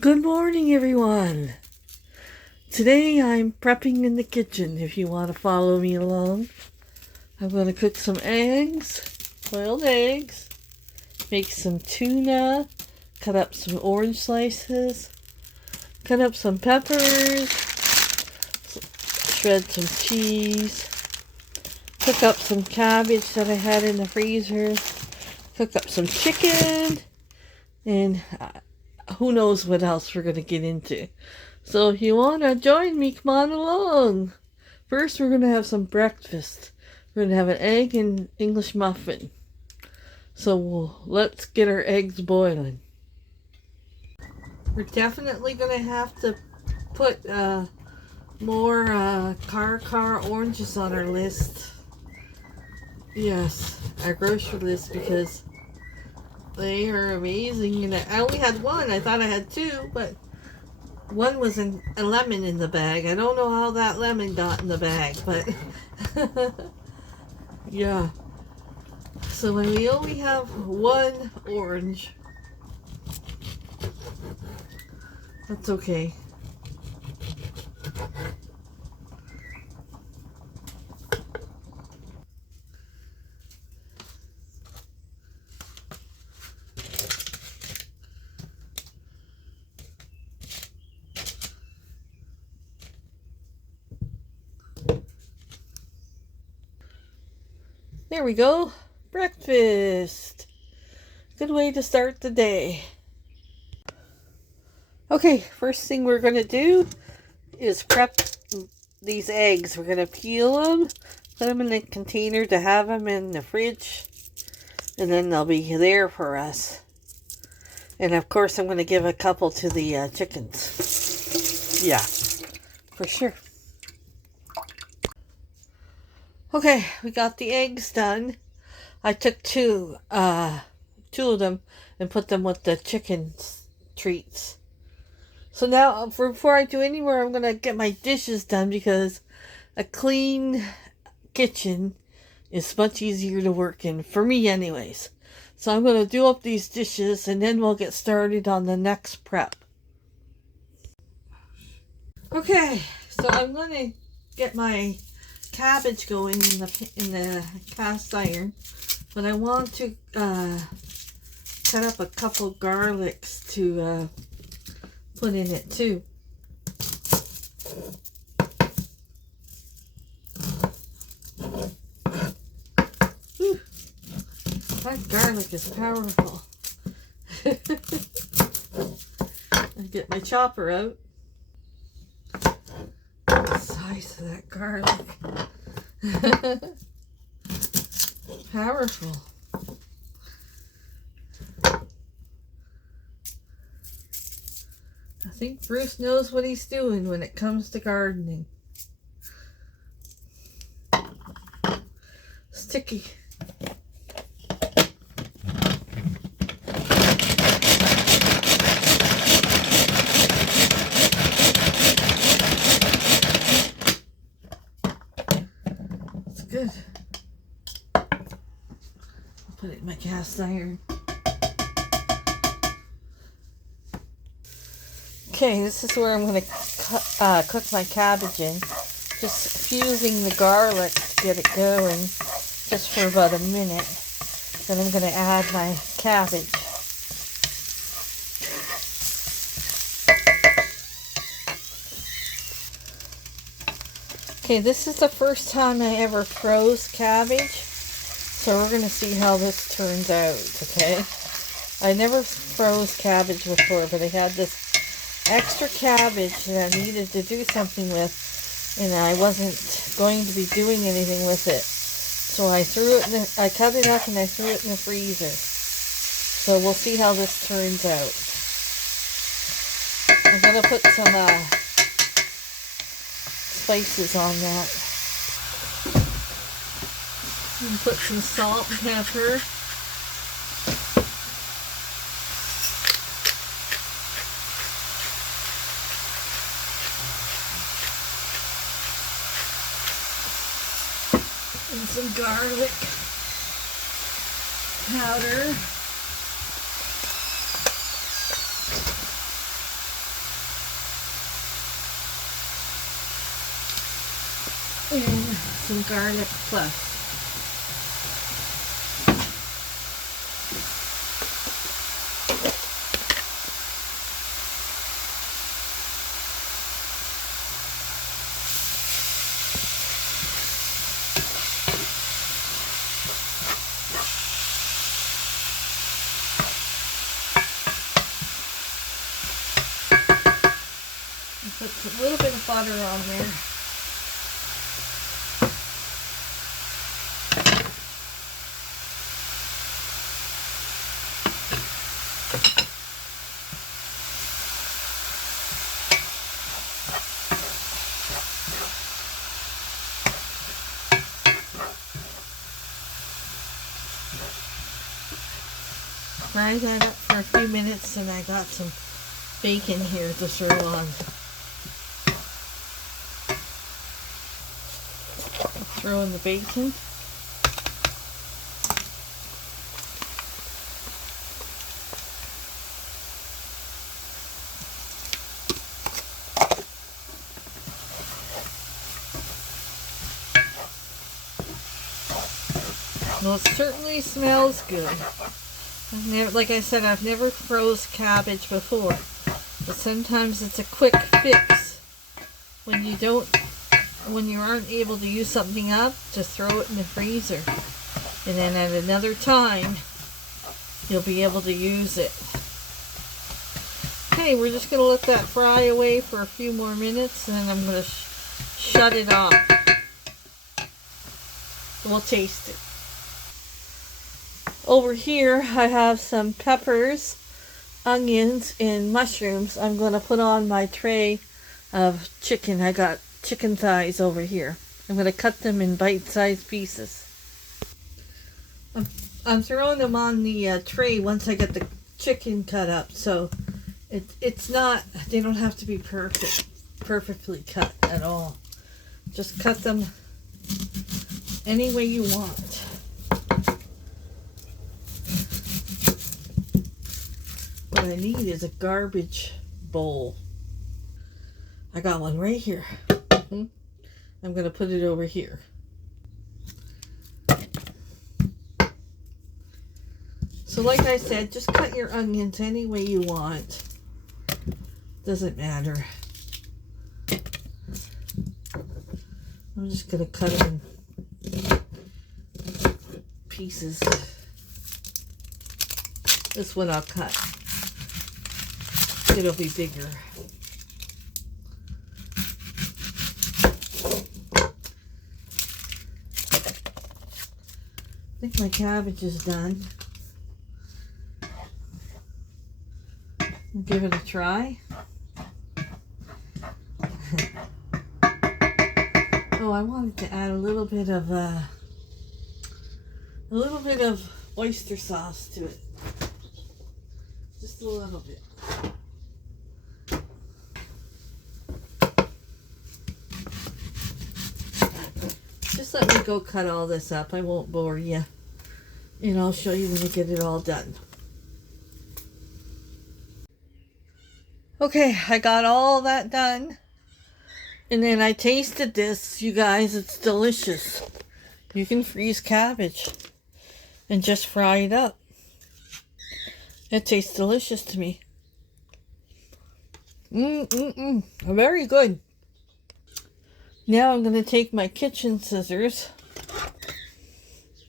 Good morning, everyone. Today I'm prepping in the kitchen if you want to follow me along. I'm going to cook some eggs, boiled eggs, make some tuna, cut up some orange slices, cut up some peppers, shred some cheese, cook up some cabbage that I had in the freezer, cook up some chicken, and who knows what else we're going to get into. So if you want to join me, come on along. First, we're going to have some breakfast. We're going to have an egg and English muffin. So let's get our eggs boiling. We're definitely going to have to put more car oranges on our list. Yes, our grocery list, because they are amazing. And I only had one. I thought I had two, but one was a lemon in the bag. I don't know how that lemon got in the bag, but yeah. So when we only have one orange, that's okay. There we go. Breakfast. Good way to start the day. Okay, first thing we're going to do is prep these eggs. We're going to peel them, put them in a container to have them in the fridge, and then they'll be there for us. And of course, I'm going to give a couple to the chickens. Yeah, for sure. Okay, we got the eggs done. I took two of them and put them with the chicken treats. So now, before I do any more, I'm going to get my dishes done, because a clean kitchen is much easier to work in, for me anyways. So I'm going to do up these dishes, and then we'll get started on the next prep. Okay, so I'm going to get my cabbage going in the cast iron, but I want to cut up a couple garlics to put in it too. Whew. That garlic is powerful. I get my chopper out. The size of that garlic. Powerful. I think Bruce knows what he's doing when it comes to gardening. Sticky. Good. I'll put it in my cast iron. Okay, this is where I'm going to cook my cabbage in. Just fusing the garlic to get it going, just for about a minute. Then I'm going to add my cabbage. Okay, this is the first time I ever froze cabbage, so we're going to see how this turns out, okay? I never froze cabbage before, but I had this extra cabbage that I needed to do something with, and I wasn't going to be doing anything with it. So I cut it up and I threw it in the freezer. So we'll see how this turns out. I'm going to put some spices on that. And put some salt and pepper. And some garlic powder. and some garlic plus. Put a little bit of butter on there. Fry that up for a few minutes, and I got some bacon here to throw on. Throw in the bacon. Well, it certainly smells good. Like I said, I've never froze cabbage before, but sometimes it's a quick fix when you aren't able to use something up, to throw it in the freezer, and then at another time you'll be able to use it. Okay, we're just going to let that fry away for a few more minutes, and then I'm going to shut it off. We'll taste it. Over here I have some peppers, onions, and mushrooms. I'm going to put on my tray of chicken. I got chicken thighs over here. I'm going to cut them in bite-sized pieces. I'm throwing them on the tray once I get the chicken cut up, so it's not, they don't have to be perfectly cut at all. Just cut them any way you want. What I need is a garbage bowl. I got one right here. I'm going to put it over here. So like I said, just cut your onions any way you want. Doesn't matter. I'm just going to cut them in pieces. This one I'll cut. It'll be bigger. I think my cabbage is done. I'll give it a try. Oh, I wanted to add a little bit of oyster sauce to it. Just a little bit. Just let me go cut all this up. I won't bore you. And I'll show you when we get it all done. Okay, I got all that done. And then I tasted this. You guys, it's delicious. You can freeze cabbage and just fry it up. It tastes delicious to me. Very good. Now I'm going to take my kitchen scissors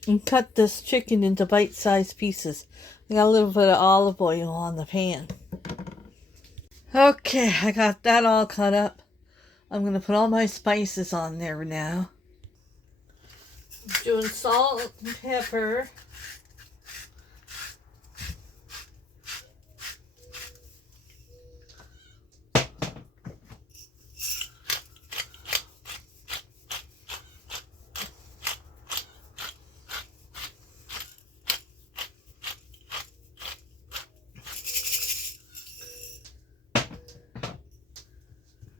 and cut this chicken into bite-sized pieces. I got a little bit of olive oil on the pan. Okay, I got that all cut up. I'm going to put all my spices on there now. I'm doing salt and pepper.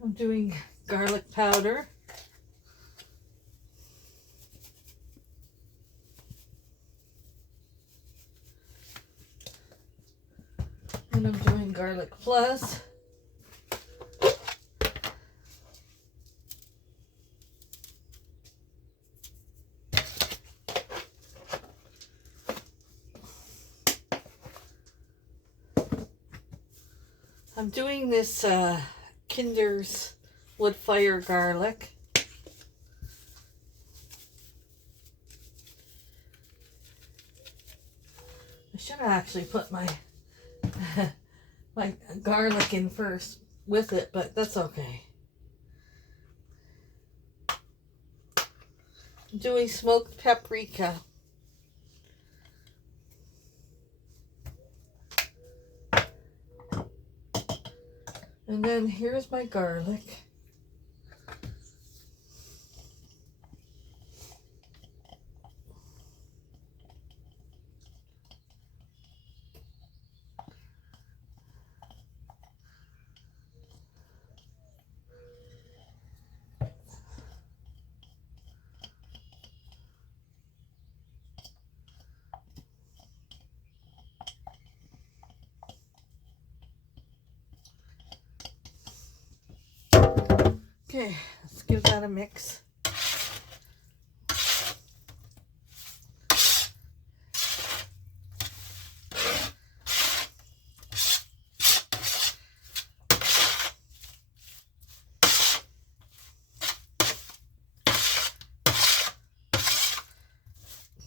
I'm doing garlic powder. And I'm doing garlic plus. I'm doing this Kinder's wood fire garlic. I should have actually put my my garlic in first with it, but that's okay. I'm doing smoked paprika. And then here's my garlic. Okay, let's give that a mix.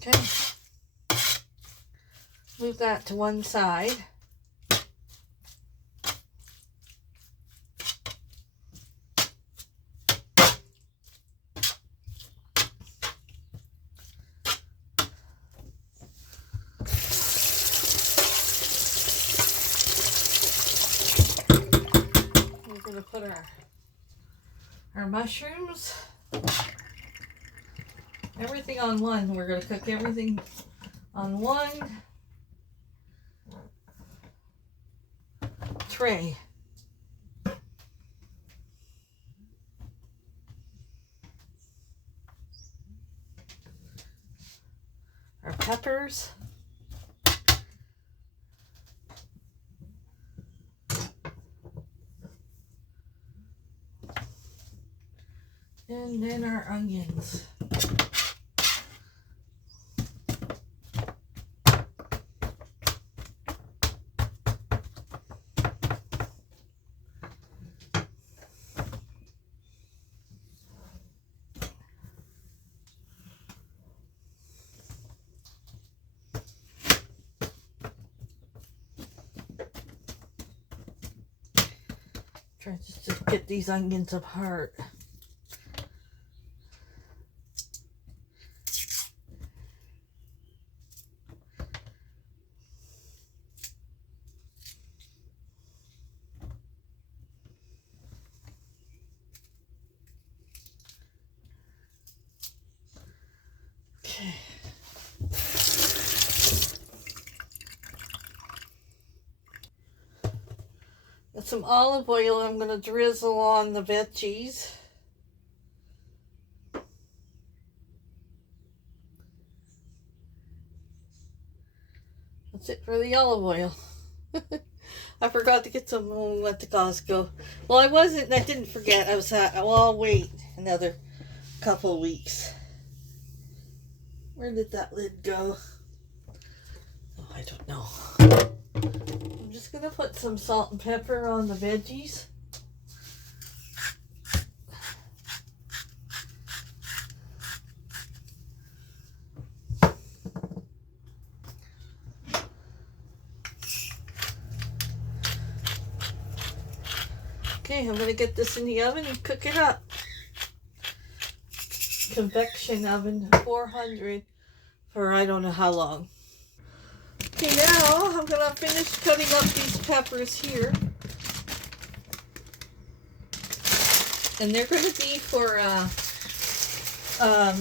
Okay, move that to one side. We're going to put our mushrooms, everything on one. We're going to cook everything on one tray. Our peppers. And then our onions. Try just to get these onions apart. Okay. Got some olive oil I'm going to drizzle on the veggies. That's it for the olive oil. I forgot to get some when we went to Costco. Well, I didn't forget. I was well, I'll wait another couple weeks. Where did that lid go? Oh, I don't know. I'm just going to put some salt and pepper on the veggies. Okay, I'm going to get this in the oven and cook it up. Convection oven, 400 for I don't know how long. Okay, now I'm going to finish cutting up these peppers here. And they're going to be for, if I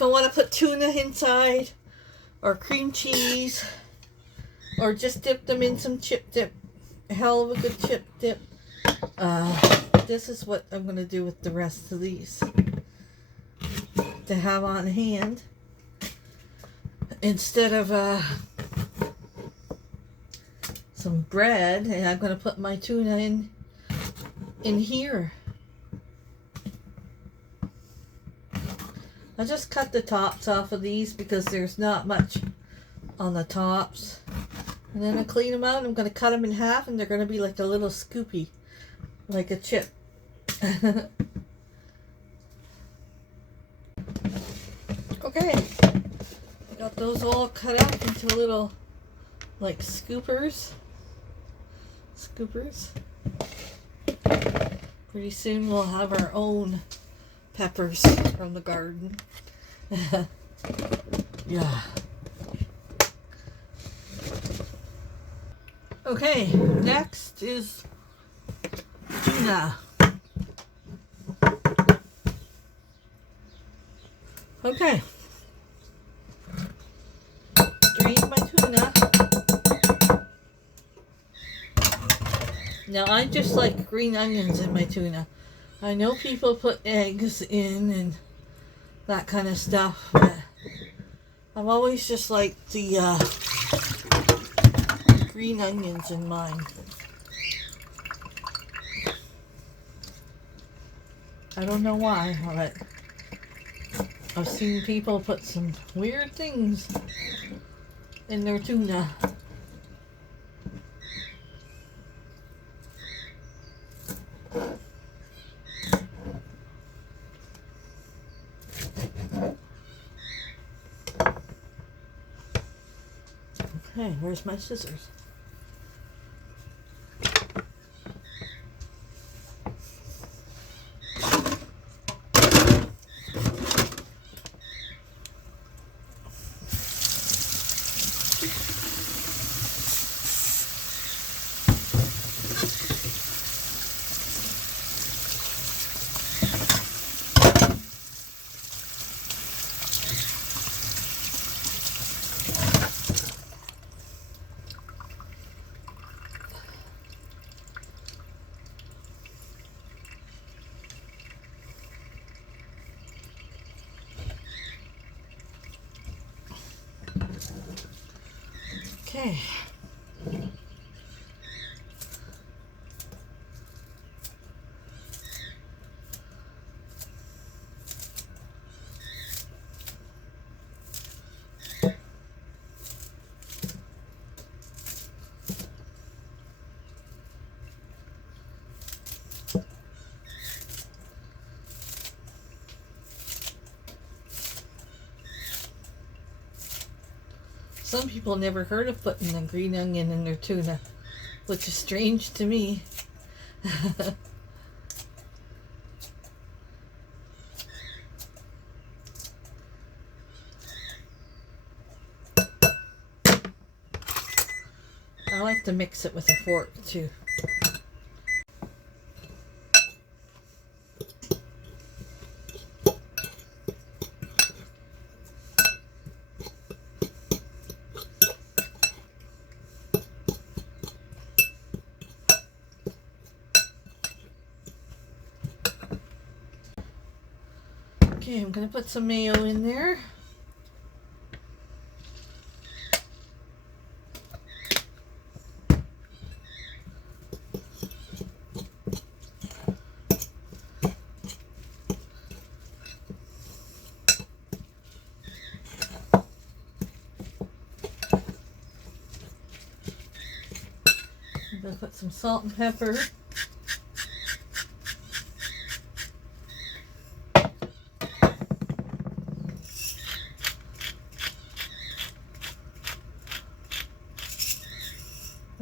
want to put tuna inside, or cream cheese, or just dip them in some chip dip. A hell of a good chip dip. This is what I'm going to do with the rest of these. To have on hand. Instead of some bread, and I'm going to put my tuna in here. I just cut the tops off of these because there's not much on the tops. And then I clean them out and I'm going to cut them in half and they're going to be like a little scoopy, like a chip. Okay, got those all cut up into little like scoopers. Pretty soon we'll have our own peppers from the garden. Yeah. Okay, next is tuna. Okay. Drain my tuna. Now I just like green onions in my tuna. I know people put eggs in and that kind of stuff, but I've always just liked the green onions in mine. I don't know why, but I've seen people put some weird things in their tuna. Okay, where's my scissors? Okay. Some people never heard of putting a green onion in their tuna, which is strange to me. I like to mix it with a fork too. Okay, I'm going to put some mayo in there. I'm going to put some salt and pepper.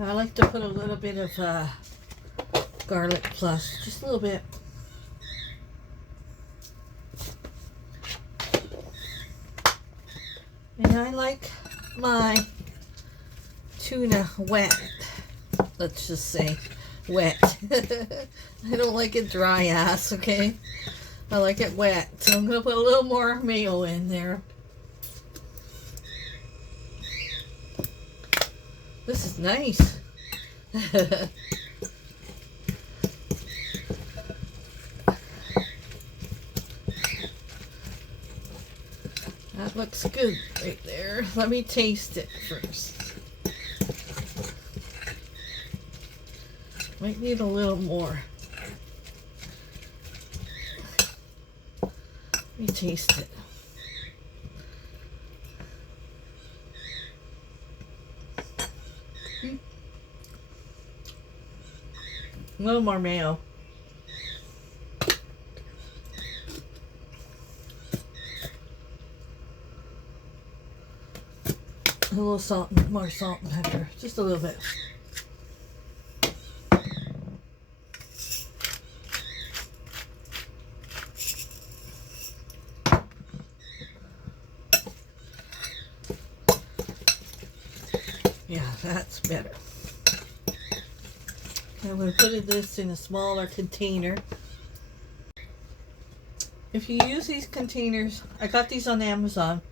I like to put a little bit of garlic plus, just a little bit. And I like my tuna wet. Let's just say wet. I don't like it dry ass, okay? I like it wet. So I'm going to put a little more mayo in there. This is nice. That looks good right there. Let me taste it first. Might need a little more. Let me taste it. A little more mayo. A little salt, more salt and pepper, just a little bit. Yeah, that's better. I'm going to put this in a smaller container. If you use these containers, I got these on Amazon.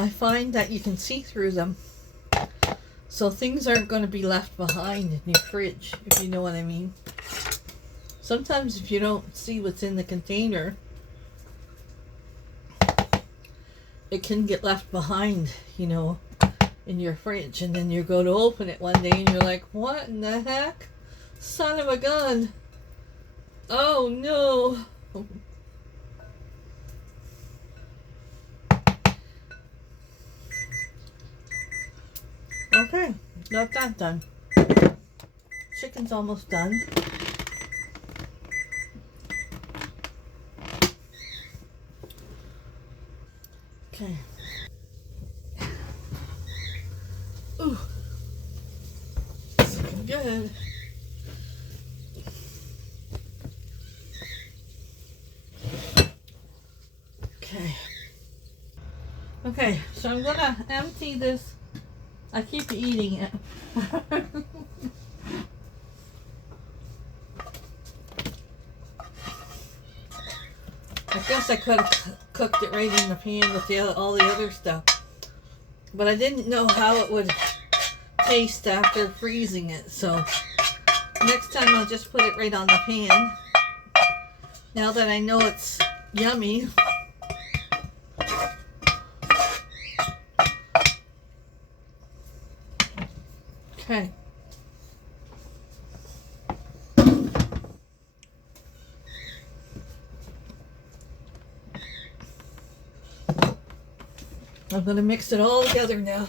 I find that you can see through them, so things aren't going to be left behind in your fridge, if you know what I mean. Sometimes if you don't see what's in the container, it can get left behind, you know, in your fridge, and then you go to open it one day and you're like, what in the heck? Son of a gun. Oh no. Okay, got that done. Chicken's almost done. Okay. Ooh. It's looking good. Okay. Okay, so I'm gonna empty this. I keep eating it. I guess I could have cooked it right in the pan with all the other stuff, but I didn't know how it would taste after freezing it, so next time I'll just put it right on the pan. Now that I know it's yummy. Okay. I'm going to mix it all together now.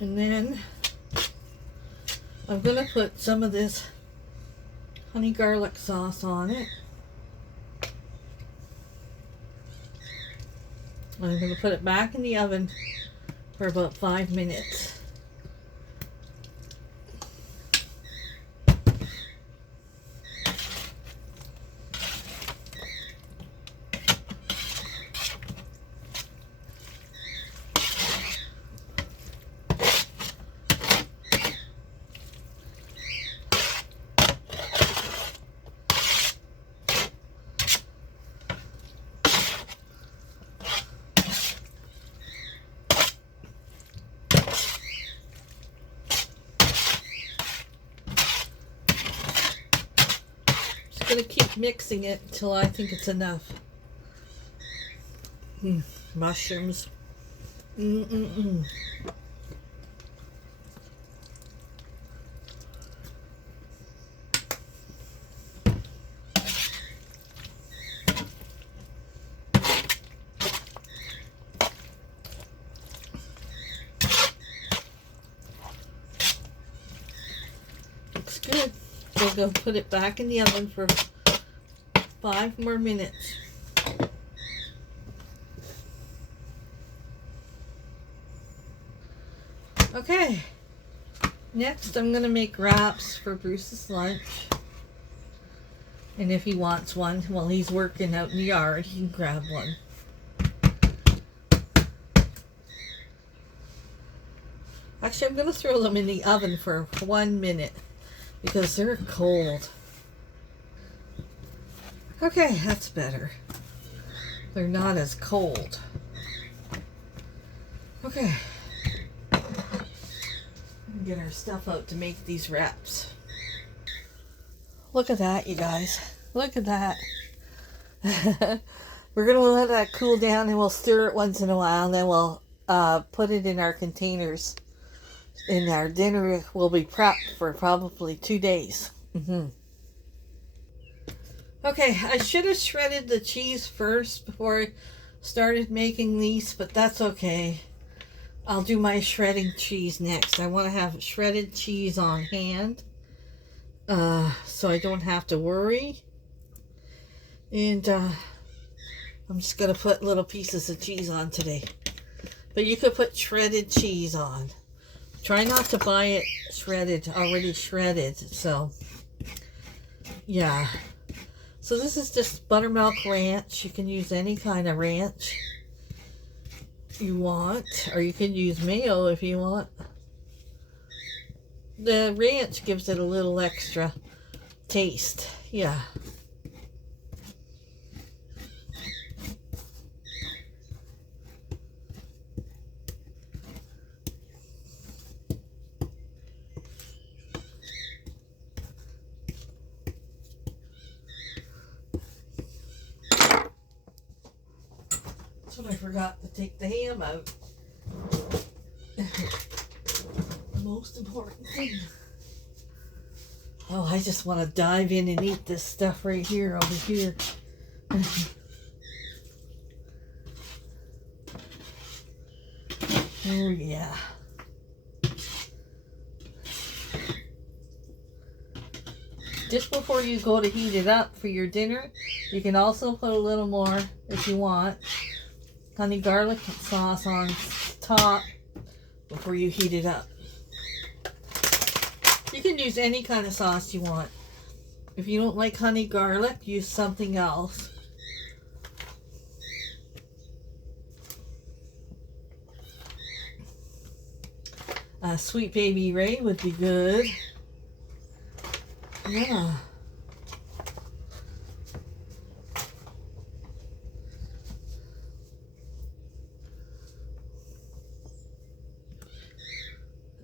And then I'm going to put some of this honey garlic sauce on it. I'm going to put it back in the oven for about 5 minutes. I'm going to keep mixing it until I think it's enough. Mushrooms. Looks good. We'll go put it back in the oven for 5 more minutes. Okay, next I'm going to make wraps for Bruce's lunch. And if he wants one while he's working out in the yard, he can grab one. Actually, I'm going to throw them in the oven for 1 minute because they're cold. Okay, that's better. They're not as cold. Okay. Get our stuff out to make these wraps. Look at that, you guys. Look at that. We're going to let that cool down, and we'll stir it once in a while, and then we'll put it in our containers. And our dinner will be prepped for probably 2 days. Okay, I should have shredded the cheese first before I started making these, but that's okay. I'll do my shredding cheese next. I want to have shredded cheese on hand, so I don't have to worry. And I'm just going to put little pieces of cheese on today. But you could put shredded cheese on. Try not to buy it shredded, already shredded. So, yeah. So this is just buttermilk ranch. You can use any kind of ranch you want, or you can use mayo if you want. The ranch gives it a little extra taste. Yeah. I forgot to take the ham out. The most important thing. Oh, I just want to dive in and eat this stuff right here, over here. Oh, yeah. Just before you go to heat it up for your dinner, you can also put a little more, if you want, honey garlic sauce on top before you heat it up. You can use any kind of sauce you want. If you don't like honey garlic, use something else. Sweet Baby Ray would be good. Yeah.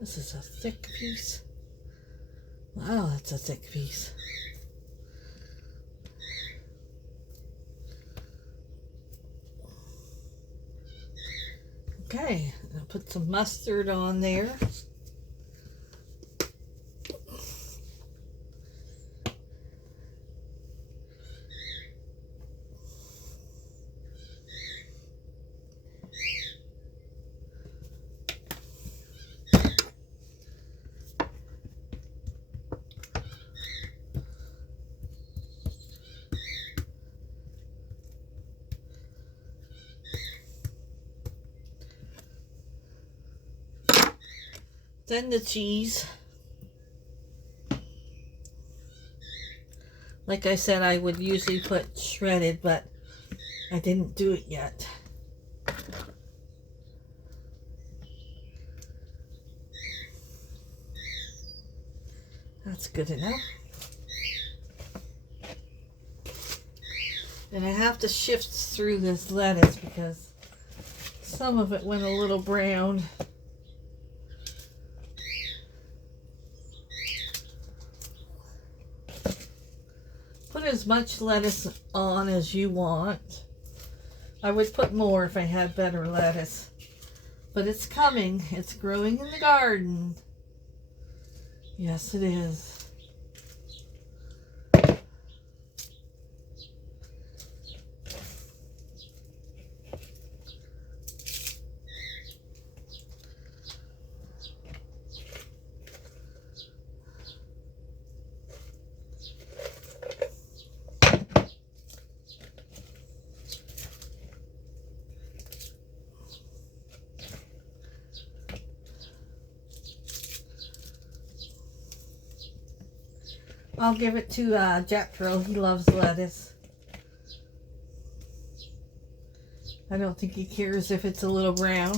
This is a thick piece. Wow, that's a thick piece. Okay, I'll put some mustard on there. Then the cheese. Like I said, I would usually put shredded, but I didn't do it yet. That's good enough. And I have to shift through this lettuce because some of it went a little brown. Put as much lettuce on as you want. I would put more if I had better lettuce. But it's coming. It's growing in the garden. Yes, it is. I'll give it to Jethro. He loves lettuce. I don't think he cares if it's a little brown.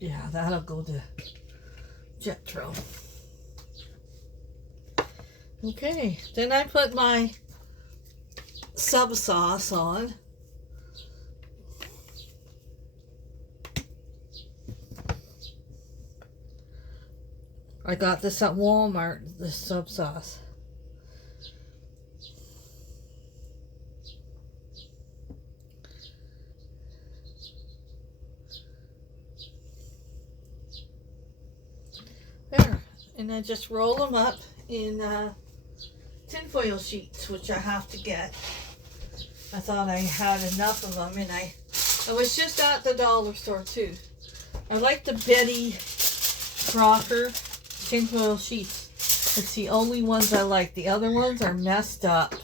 Yeah, that'll go to Jethro. Okay, then I put my sub sauce on. I got this at Walmart, this sub sauce. There. And I just roll them up in tinfoil sheets, which I have to get. I thought I had enough of them, and I was just at the dollar store too. I like the Betty Crocker tinfoil sheets. It's the only ones I like. The other ones are messed up.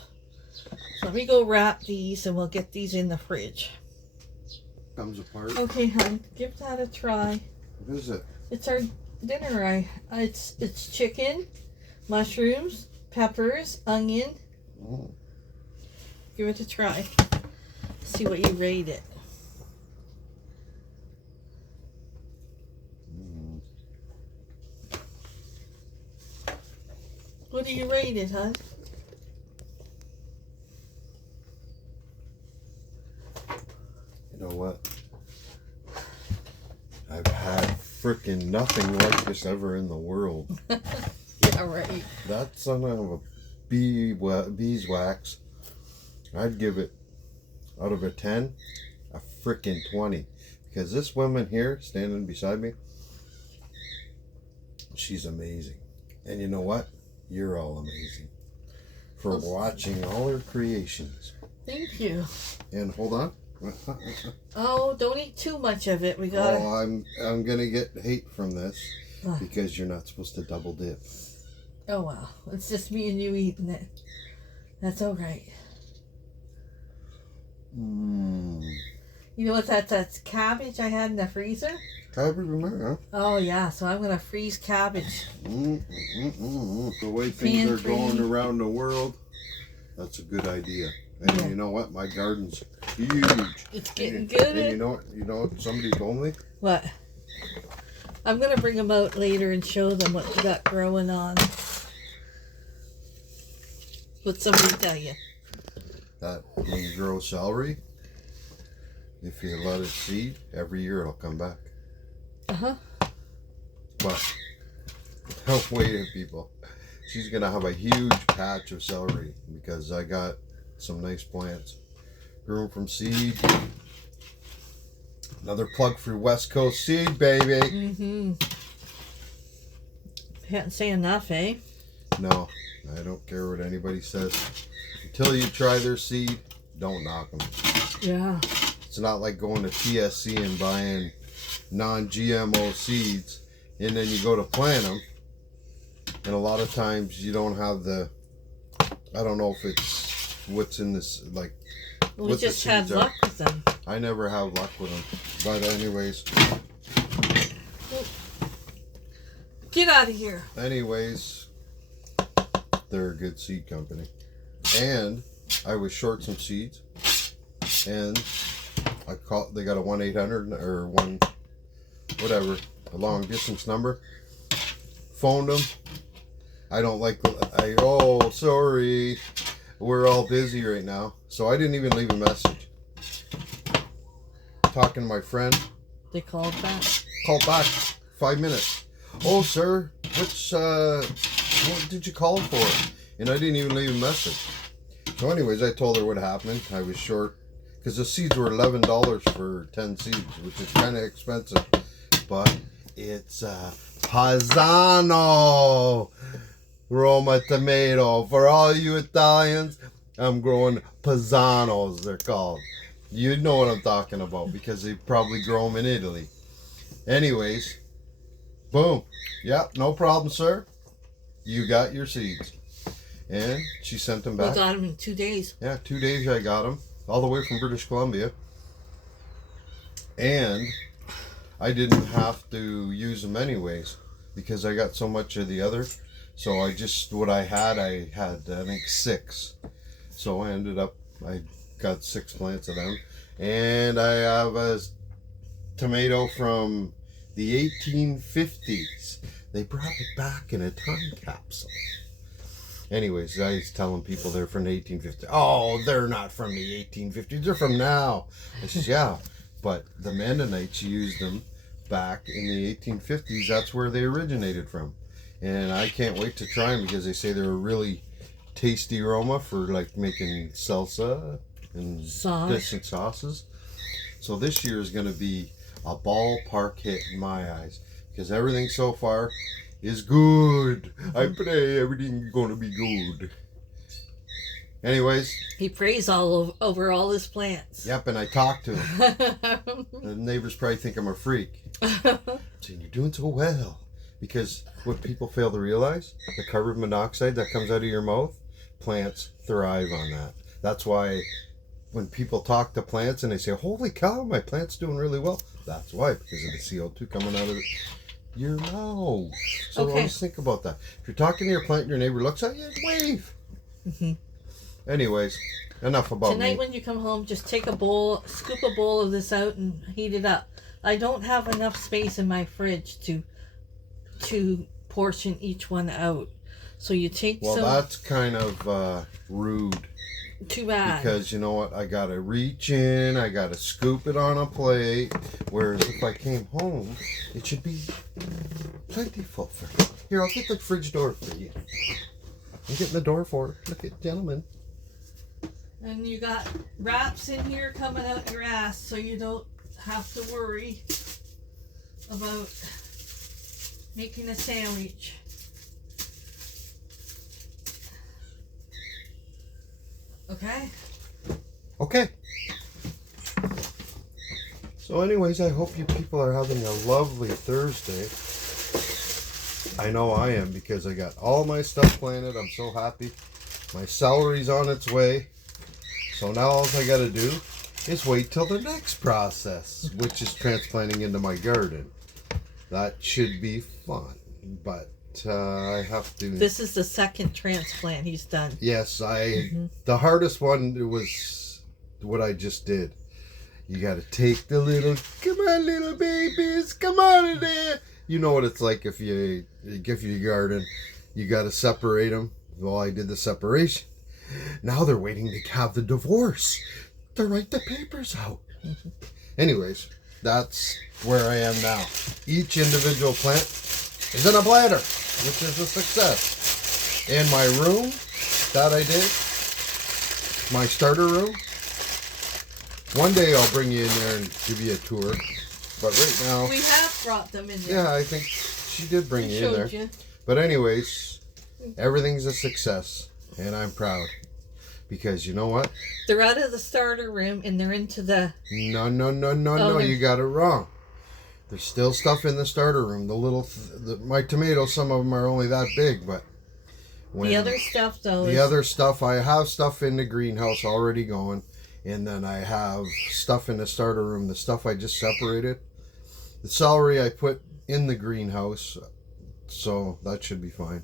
So let me go wrap these, and we'll get these in the fridge. Comes apart. Okay, hon, give that a try. What is it? It's our dinner. It's chicken, mushrooms, peppers, onion. Oh. Give it a try. See what you rate it. What do you rate it, hon? You know what? I've had freaking nothing like this ever in the world. Yeah, right. That son of a beeswax, I'd give it, out of a 10, a freaking 20. Because this woman here, standing beside me, she's amazing. And you know what? You're all amazing for watching all her creations. Thank you. And hold on. Oh, don't eat too much of it. We gotta. Oh, I'm gonna get hate from this because you're not supposed to double dip. Oh well, it's just me and you eating it. That's all right. You know what? That's cabbage I had in the freezer. Cabbage in there, huh? Oh yeah, so I'm gonna freeze cabbage. The way things are going around the world, that's a good idea. And you know what? My garden's huge. It's getting good. And you know what somebody told me? What? I'm gonna bring them out later and show them what you got growing on. What'd somebody tell you? That when you grow celery, if you let it seed, every year it'll come back. Uh-huh. But don't wait it, people. She's gonna have a huge patch of celery because I got some nice plants. Grew them from seed. Another plug for West Coast Seed, baby. Mm-hmm. Can't say enough, eh? No, I don't care what anybody says. Until you try their seed, don't knock them. Yeah. It's not like going to TSC and buying non-GMO seeds and then you go to plant them and a lot of times you don't have the, I don't know if it's what's in this, like we just had luck with them. I never have luck with them, but anyways, get out of here. Anyways, they're a good seed company, and I was short some seeds, and I called. They got a 1-800 or whatever, a long distance number. Phoned them. I don't like. Oh, sorry, we're all busy right now, so I didn't even leave a message. Talking to my friend. They called back. Called back 5 minutes. Oh, sir, what did you call for? And I didn't even leave a message. So anyways, I told her what happened. I was short because the seeds were $11 for 10 seeds, which is kind of expensive, but it's Paisano Roma tomato. For all you Italians, I'm growing Paisanos, they're called. You know what I'm talking about because they probably grow them in Italy. Anyways, boom. Yep, no problem, sir. You got your seeds. And she sent them back. We got them in 2 days. Yeah, 2 days I got them. All the way from British Columbia. And I didn't have to use them anyways because I got so much of the other. So I had, I think 6. So I ended up, I got 6 plants of them. And I have a tomato from the 1850s. They brought it back in a time capsule. Anyways, I was telling people they're from the 1850s. Oh, they're not from the 1850s. They're from now. I says, yeah, but the Mennonites used them back in the 1850s. That's where they originated from. and I can't wait to try them because they say they're a really tasty aroma for like making salsa and different sauces. So this year is going to be a ballpark hit in my eyes because everything so far is good. I pray everything's going to be good. Anyways, he prays all over all his plants. Yep, and I talk to him. The neighbors probably think I'm a freak. Saying, you're doing so well. Because what people fail to realize, the carbon monoxide that comes out of your mouth, plants thrive on that. That's why when people talk to plants and they say, holy cow, my plant's doing really well. That's why, because of the CO2 coming out of your mouth. So always think about that. If you're talking to your plant and your neighbor looks at you, wave. Anyways, enough about Tonight me. when you come home, just take a bowl, scoop a bowl of this out and heat it up. I don't have enough space in my fridge to portion each one out. So you take some... Well, that's kind of rude. Too bad. Because you know what? I got to reach in, I got to scoop it on a plate. Whereas if I came home, it should be plentiful for me. Here, I'll get the fridge door for you. I'm getting the door for it. Look at gentlemen. And you got wraps in here coming out your ass, so you don't have to worry about making a sandwich. Okay? Okay. So anyways, I hope you people are having a lovely Thursday. I know I am because I got all my stuff planted. I'm so happy. My celery's on its way. So now all I got to do is wait till the next process, which is transplanting into my garden. That should be fun, but I have to... This is the second transplant he's done. Yes, the hardest one was what I just did. You got to take the little, come on little babies, come on in there. You know what it's like if you give your garden, you got to separate them. Well, I did the separation. Now they're waiting to have the divorce to write the papers out. Anyways, that's where I am now. Each individual plant is in a bladder, which is a success. In my room that I did, my starter room, one day I'll bring you in there and give you a tour. But right now... We have brought them in there. Yeah, I think she did bring you in there. You. But anyways, everything's a success. And I'm proud. Because you know what? They're out of the starter room and they're into the... No. You got it wrong. There's still stuff in the starter room. My tomatoes, some of them are only that big, but... The other stuff, though, I have stuff in the greenhouse already going. And then I have stuff in the starter room. The stuff I just separated. The celery I put in the greenhouse. So that should be fine.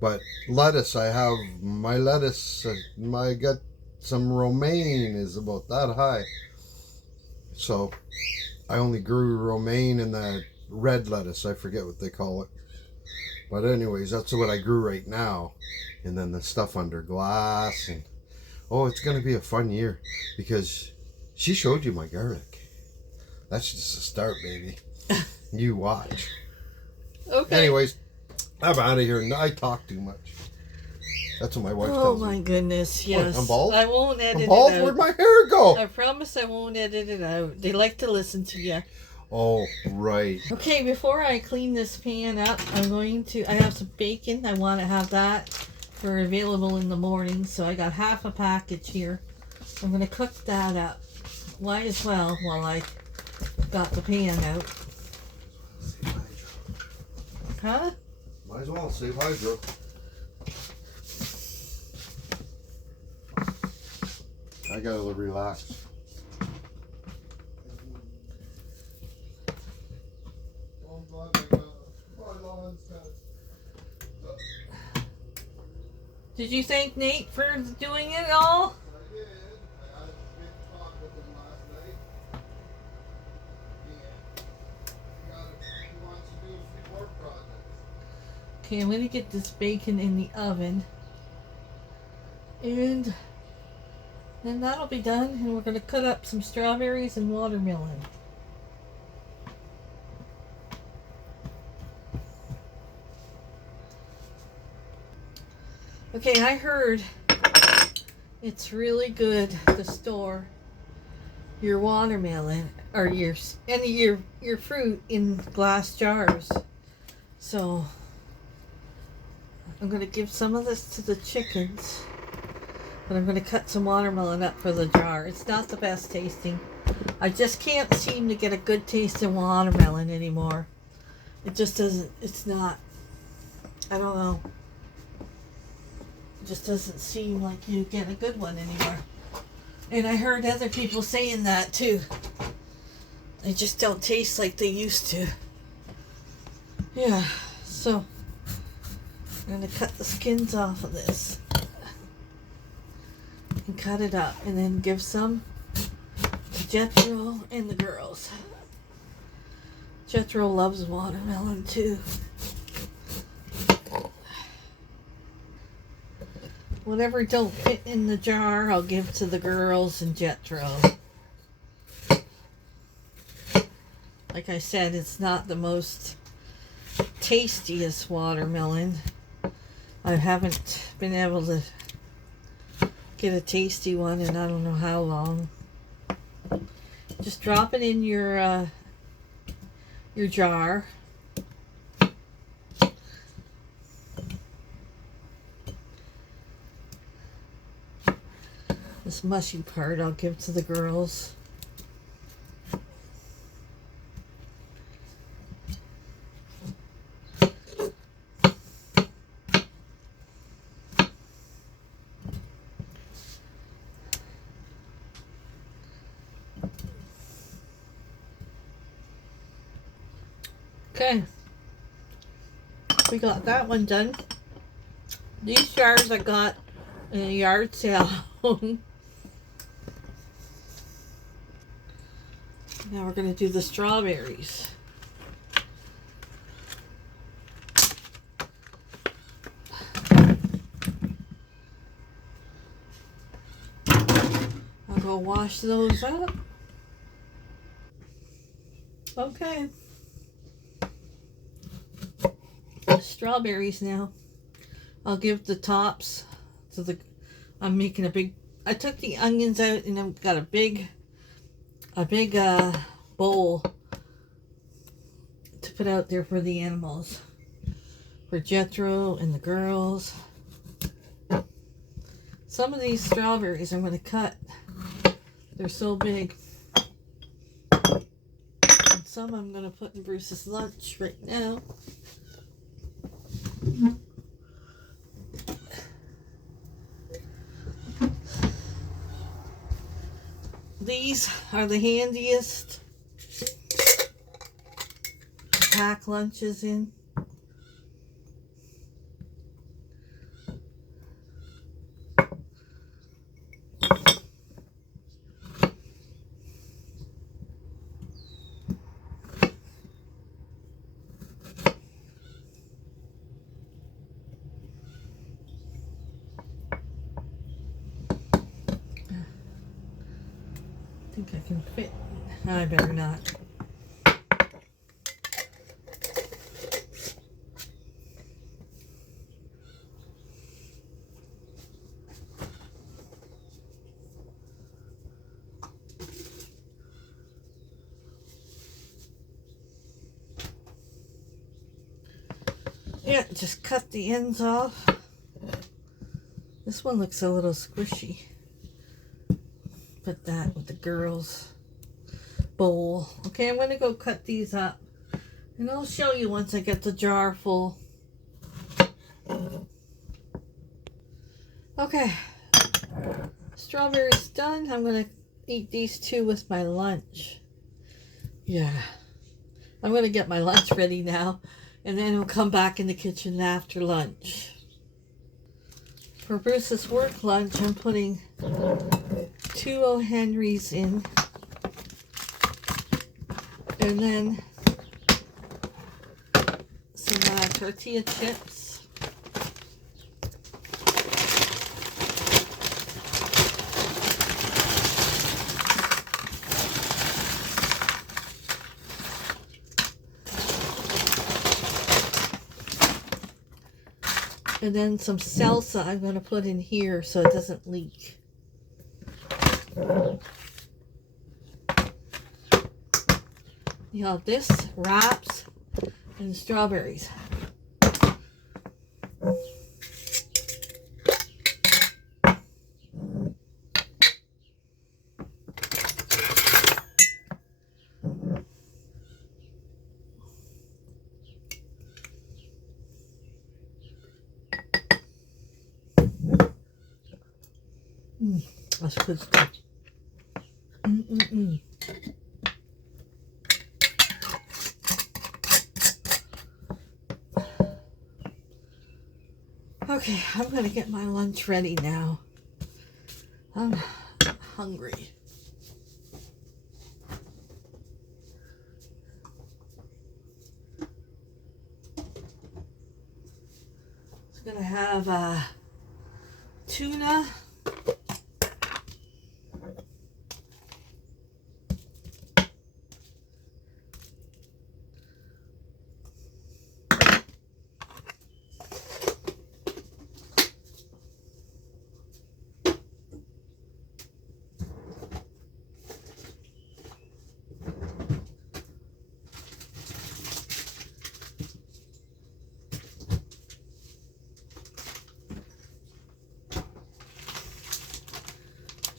But lettuce, I have my lettuce, I got some romaine is about that high. So I only grew romaine and the red lettuce, I forget what they call it. But anyways, that's what I grew right now. And then the stuff under glass. And oh, it's going to be a fun year because she showed you my garlic. That's just a start, baby. You watch. Okay. Anyways. I'm out of here. I talk too much. That's what my wife tells me. Oh my goodness, yes. What, I'm bald? I won't edit I'm bald? it out. Where'd my hair go? I promise I won't edit it out. They like to listen to you. Oh, right. Okay, before I clean this pan up, I have some bacon. I want to have that for available in the morning. So I got half a package here. I'm going to cook that up. Might as well while I got the pan out. Huh? Might as well save hydro. I gotta relax. Did you thank Nate for doing it all? I did. I had a big talk with him last night. He wants to do a few more projects. Okay, I'm going to get this bacon in the oven. And then that'll be done. And we're going to cut up some strawberries and watermelon. Okay, I heard it's really good to store your watermelon or your fruit in glass jars. So I'm going to give some of this to the chickens, but I'm going to cut some watermelon up for the jar. It's not the best tasting. I just can't seem to get a good taste in watermelon anymore. It just doesn't, it's not, I don't know. It just doesn't seem like you get a good one anymore. And I heard other people saying that too. They just don't taste like they used to. Yeah, so I'm going to cut the skins off of this and cut it up and then give some to Jethro and the girls. Jethro loves watermelon too. Whatever don't fit in the jar, I'll give to the girls and Jethro. Like I said, it's not the most tastiest watermelon. I haven't been able to get a tasty one in I don't know how long. Just drop it in your jar. This mushy part I'll give to the girls. Okay, we got that one done. These jars I got in a yard sale. Now we're going to do the strawberries. I'll go wash those up. Okay. Strawberries now. I'll give the tops to the, I'm making a big, I took the onions out and I've got a big bowl to put out there for the animals. For Jethro and the girls. Some of these strawberries I'm going to cut. They're so big. And some I'm going to put in Bruce's lunch right now. These are the handiest to pack lunches in. I think I can fit. I better not. Yeah, just cut the ends off. This one looks a little squishy. Put that with the girls' bowl. Okay, I'm going to go cut these up. And I'll show you once I get the jar full. Okay. Strawberries done. I'm going to eat these two with my lunch. Yeah. I'm going to get my lunch ready now. And then I'll come back in the kitchen after lunch. For Bruce's work lunch, I'm putting 2 O. Henrys in. And then some tortilla chips. And then some salsa I'm going to put in here so it doesn't leak. You have this, wraps, and strawberries. That's good stuff. Okay, I'm gonna get my lunch ready now. I'm hungry. It's gonna have tuna.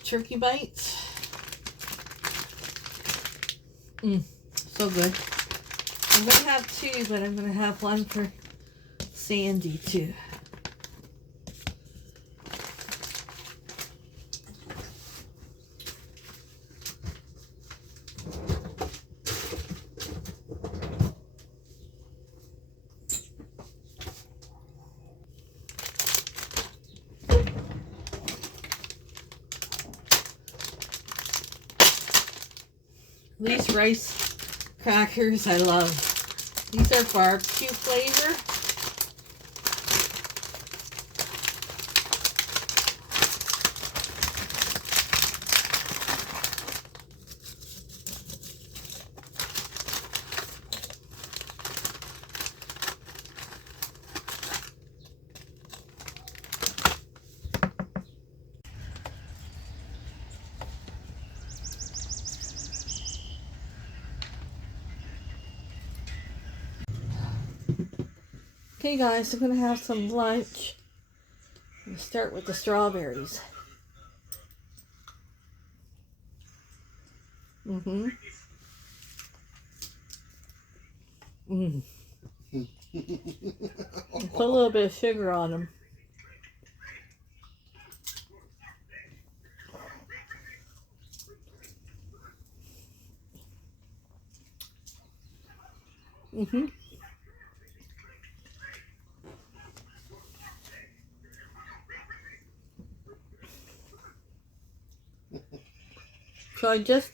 Turkey bites. So good. I'm gonna have two, but I'm gonna have one for Sandy too. These rice crackers I love. These are barbecue flavor. Okay guys, I'm gonna have some lunch. I'm gonna start with the strawberries. Put a little bit of sugar on them. So I just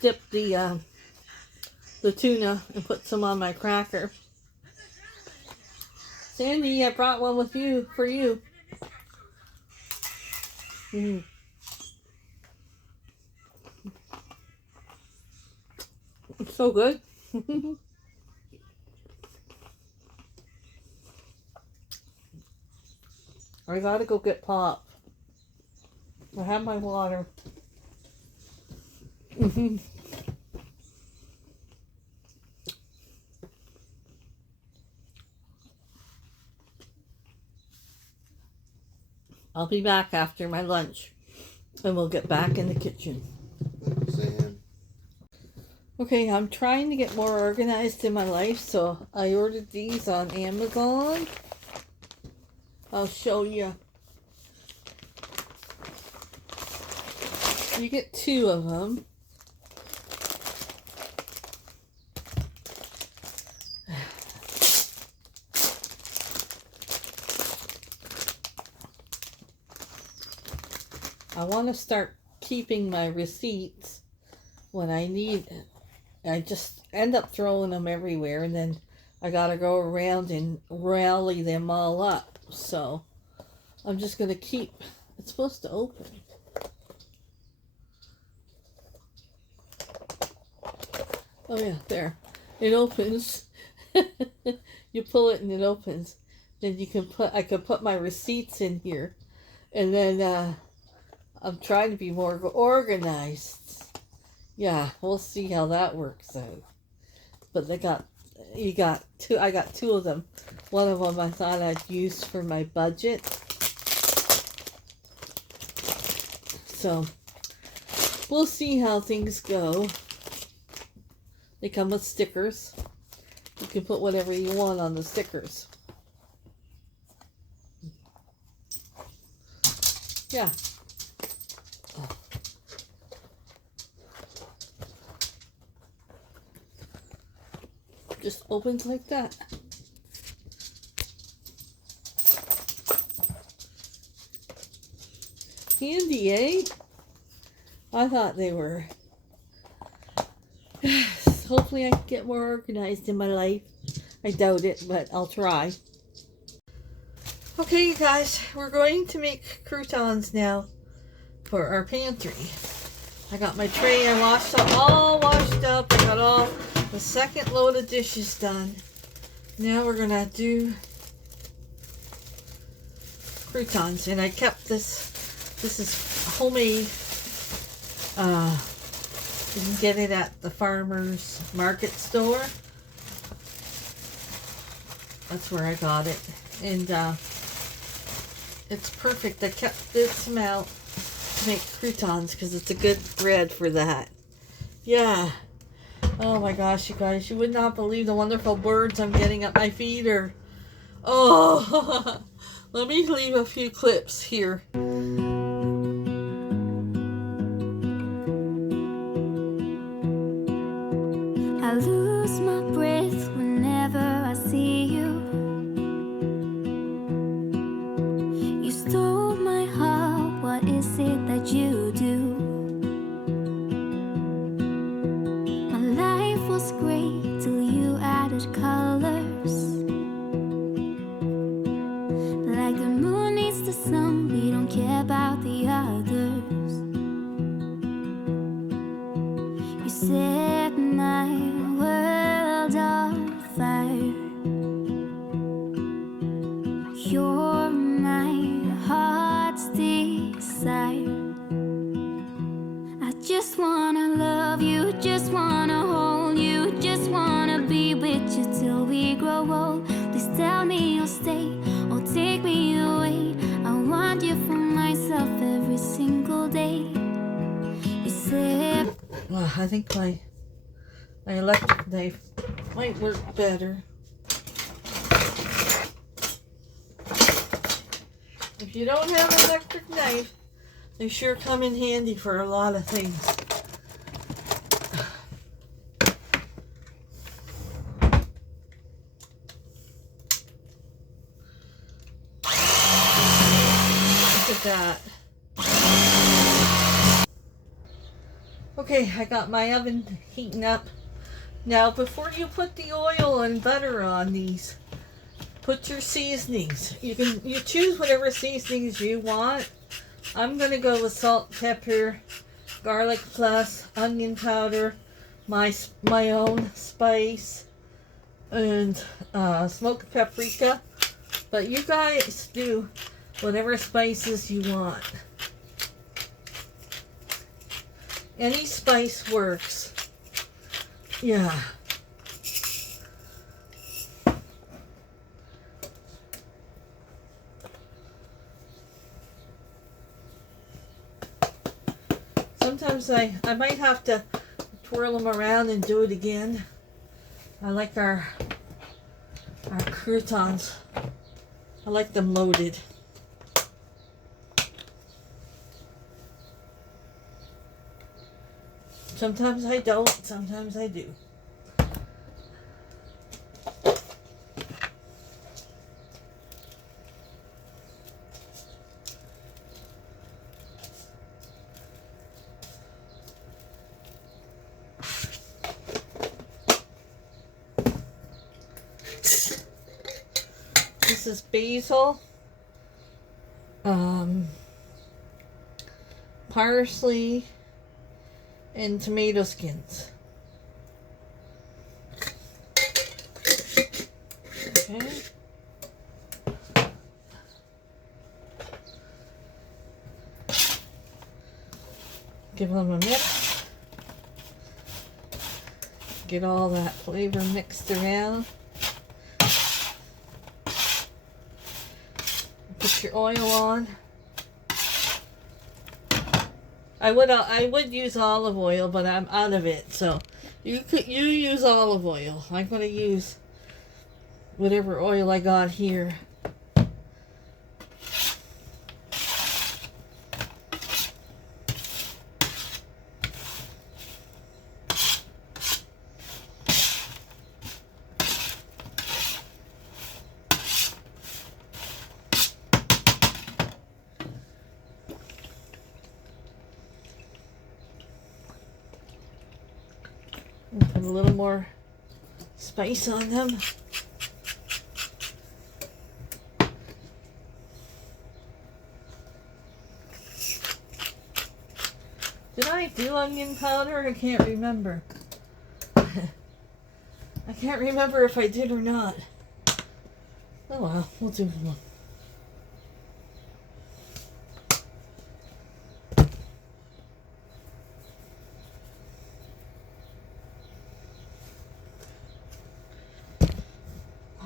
dipped the tuna and put some on my cracker. Sandy, I brought one with you for you. It's so good. I gotta go get pop. I have my water. I'll be back after my lunch and we'll get back in the kitchen. Okay, I'm trying to get more organized in my life, so I ordered these on Amazon. I'll show you. You get 2 of them. I want to start keeping my receipts when I need it. I just end up throwing them everywhere, and then I gotta go around and rally them all up. So I'm just gonna keep. It's supposed to open. Oh yeah, there. It opens. You pull it and it opens. Then you can I could put my receipts in here. And then I'm trying to be more organized. Yeah, we'll see how that works out. But I got two of them. One of them I thought I'd use for my budget. So we'll see how things go. They come with stickers. You can put whatever you want on the stickers. Yeah. Oh. Just opens like that. Handy, eh? I thought they were. Hopefully I can get more organized in my life. I doubt it, but I'll try. Okay, you guys, we're going to make croutons now for our pantry. I got my tray, I washed up, all washed up. I got all the second load of dishes done. Now we're gonna do croutons, and I kept this. This is homemade. You can get it at the farmer's market store. That's where I got it, and it's perfect. I kept this amount to make croutons because it's a good bread for that. Yeah. Oh my gosh, you guys, you would not believe the wonderful birds I'm getting at my feeder. Oh, let me leave a few clips here. I lose my breath whenever I see you. You stole my heart, what is it that you do? My life was great till you added colors. Like the moon needs the sun, we don't care about the others. You set my world on fire. You're my heart's desire. I just wanna love you, just wanna hold you, just wanna be with you till we grow old. Please tell me you'll stay or take me away. I want you for myself every single day. You said, Well, I think my electric knife might work better. If you don't have an electric knife, they sure come in handy for a lot of things. Look at that. Okay, I got my oven heating up. Now, before you put the oil and butter on these, put your seasonings. You choose whatever seasonings you want. I'm gonna go with salt, pepper, garlic plus, onion powder, my own spice, and smoked paprika. But you guys do whatever spices you want. Any spice works. Yeah. Sometimes I might have to twirl them around and do it again. I like our croutons. I like them loaded. Sometimes I don't, sometimes I do. This is basil, parsley, and tomato skins. Okay. Give them a mix. Get all that flavor mixed around. Put your oil on. I would use olive oil, but I'm out of it. So you use olive oil. I'm gonna use whatever oil I got here. Put a little more spice on them. Did I do onion powder? I can't remember. I can't remember if I did or not. Oh well, we'll do one.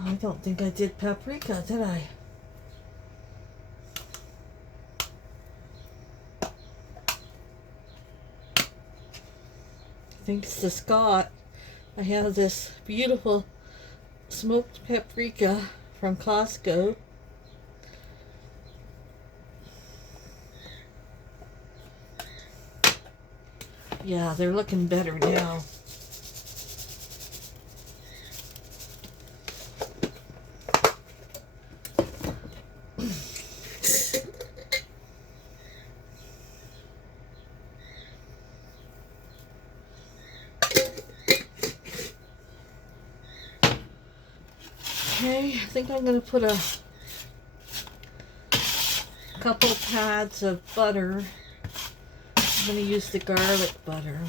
I don't think I did paprika, did I? Thanks to Scott, I have this beautiful smoked paprika from Costco. Yeah, they're looking better now. Okay, I think I'm going to put a couple pads of butter. I'm going to use the garlic butter.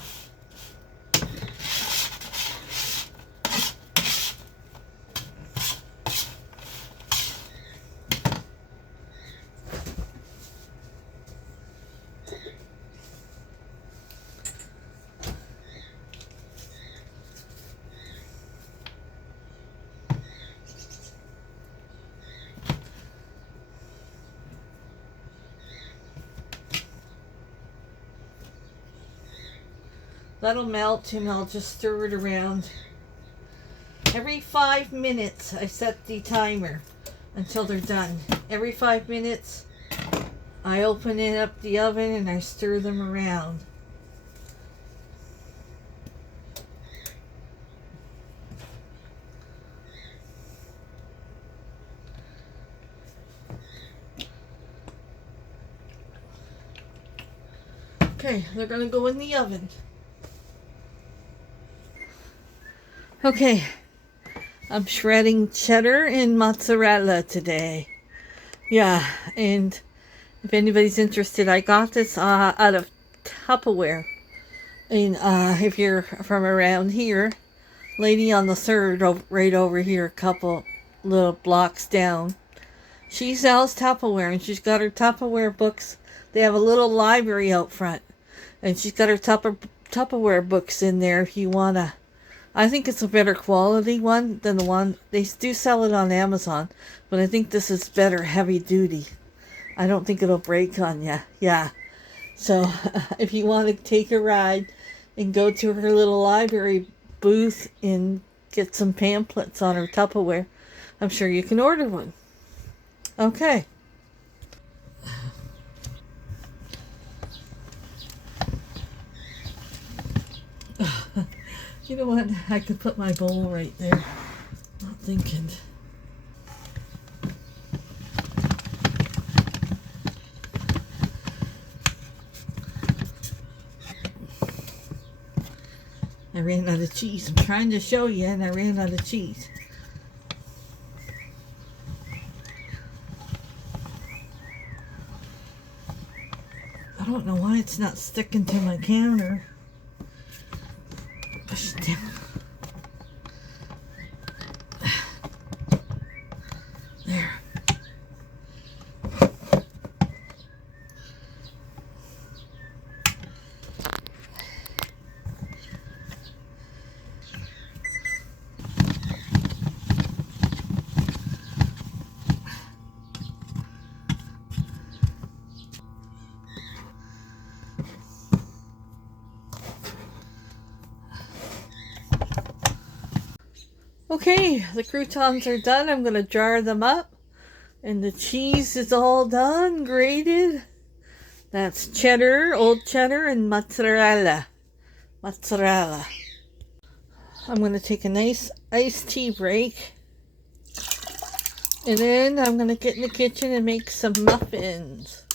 That'll melt and I'll just stir it around. Every 5 minutes I set the timer until they're done. Every 5 minutes I open it up the oven and I stir them around. Okay, they're gonna go in the oven. Okay, I'm shredding cheddar and mozzarella today. Yeah, and if anybody's interested, I got this out of Tupperware. And if you're from around here, lady on the third, right over here, a couple little blocks down, she sells Tupperware, and she's got her Tupperware books. They have a little library out front, and she's got her Tupperware books in there if you wanna. I think it's a better quality one than the one, they do sell it on Amazon, but I think this is better heavy duty. I don't think it'll break on you. Yeah. So if you want to take a ride and go to her little library booth and get some pamphlets on her Tupperware, I'm sure you can order one. Okay. You know what? I could put my bowl right there. Not thinking. I ran out of cheese. I'm trying to show you and I ran out of cheese. I don't know why it's not sticking to my counter. Push it down. Okay, the croutons are done. I'm going to jar them up. And the cheese is all done, grated. That's cheddar, old cheddar, and mozzarella. Mozzarella. I'm going to take a nice iced tea break. And then I'm going to get in the kitchen and make some muffins.